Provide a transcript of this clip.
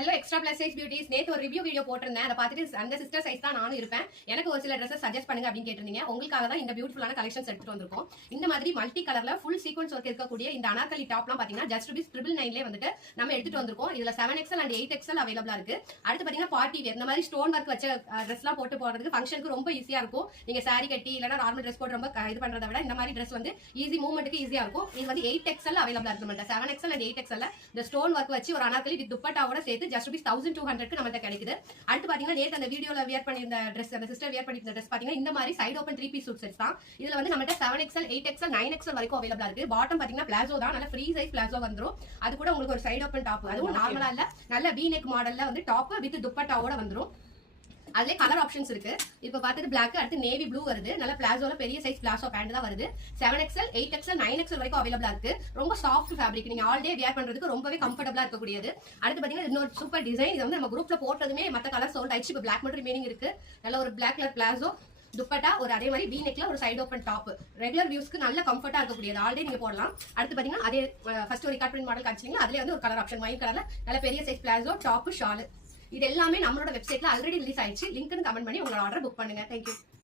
Hello extra plus size beauties. நேற்று ஒரு review video போட்டிருந்தேன். அதை பார்த்துட்டு அந்த சிஸ்டர் சைஸ் தான் நானும் இருப்பேன், எனக்கு ஒரு சில ட்ரெஸ்ஸஸ் சஜஸ்ட் பண்ணுங்க அப்படின்னு கேட்டிருந்தீங்க. உங்களுக்காக தான் இந்த பியூட்டிஃபுல்லான கலெக்ஷன்ஸ் எடுத்துட்டு வந்திருக்கோம். இந்த மாதிரி மல்டி கலர்ல ஃபுல் சீக்வன்ஸ் ஒர்க் இருக்கக்கூடிய இந்த அனார்கலி டாப்லாம் பார்த்தீங்கன்னா ஜஸ்ட் ருபீஸ் 999 வந்துட்டு நம்ம எடுத்துட்டு வந்திருக்கோம். இதுல 7XL அண்ட் 8XL அவைலபிளா இருக்கு. அடுத்து பார்த்தீங்கன்னா பார்ட்டி வேர், இந்த மாதிரி ஸ்டோன் ஒர்க் வச்ச ட்ரெஸ்லாம் போட்டு போறதுக்கு ஃபங்க்ஷனுக்கு ரொம்ப ஈஸியா இருக்கும். நீங்க சாரி கட்டி இல்லைனா நார்மல் ட்ரெஸ் போட்டு ரொம்ப இது பண்றதை விட இந்த மாதிரி ட்ரெஸ் வந்து ஈஸி மூவ்மெண்ட்டுக்கு ஈஸியா இருக்கும். இது வந்து 8XL அவைலபிளா இருக்கு. 7XL அண்ட் 8XL இந்த ஸ்டோன் ஒர்க் வச்சு ஒரு அனார்கலி வித் துப்பட்டாவோட சேர்த்து ஜஸ்ட் ருபீஸ் 1200 நம்மள்ட்ட கிடைக்குது. அடுத்து பாத்தீங்கன்னா நேத்து அந்த வீடியோல வியர் பண்ணிருந்த ட்ரெஸ், அந்த சிஸ்டர் வியர் பண்ணிருந்த ட்ரெஸ் பாத்தீங்கன்னா இந்த மாதிரி side open 3 piece suit sets தான். இதுல வந்து நம்மள்ட்ட 7XL 8XL 9XL வரைக்கும் அவைலபிளா இருக்கு. பாட்டம் பாத்தீங்கன்னா பிளாசோ தான், நல்ல ஃப்ரீ சைஸ் பிளாசோ வந்துரும். அது கூட உங்களுக்கு ஒரு சைடு ஓபன் டாப், அதுவும் நார்மலா இல்ல, நல்ல வி நெக் மாடல்ல வந்து டாப் வித் துப்பட்டாவோட வந்துரும். அதுல கலர் ஆப்ஷன்ஸ் இருக்கு. இப்ப பாத்துட்டு பிளாக், அடுத்து நேவி ப்ளூ வருது. நல்ல பிளாசோல பெரிய சைஸ் பிளாசோ பேண்ட் தான் வருது. 7XL 8XL 9XL வரைக்கும் அவைலபிளா இருக்கு. ரொம்ப சாஃப்ட் ஃபேப்ரிக், நீங்க ஆல் டே வியர் பண்றதுக்கு ரொம்பவே கம்ஃபர்டபிளா இருக்கக்கூடியது. அடுத்து பாத்தீங்கன்னா இன்னொரு சூப்பர் டிசைன். இது வந்து நம்ம குரூப்ல போட்டதுமே மத்த கலர் சோல்ட் ஆயிடுச்சு. இப்ப பிளாக் மட்டும் ரிமைனிங் இருக்கு. நல்ல ஒரு பிளாக் கலர் பிளாசோ, துப்பட்டா, ஒரு அதே மாதிரி வி நெக்ல ஒரு சைடு ஓபன் டாப், ரெகுலர் வியூஸ்க்கு நல்ல கம்ஃபர்ட்டா இருக்கக்கூடியது. ஆல்ரெடி நீங்க போடலாம். அடுத்து பாத்தீங்கன்னா அதே ஃபர்ஸ்ட் ஒரு கட் பிரிண்ட் மாடல் காட்சிங்களா, அதுல வந்து ஒரு கலர் ஆப்ஷன் ஒயிட் கலர்ல நல்ல பெரிய சைஸ் பிளாசோ, டாப், ஷால். இது எல்லாமே நம்மளோட வெப்சைட்ல ஆல்ரெடி ரிலீஸ் ஆயிடுச்சு. லிங்க்னு கமெண்ட் பண்ணி உங்களோட ஆர்டர் புக் பண்ணுங்க. தேங்க்யூ.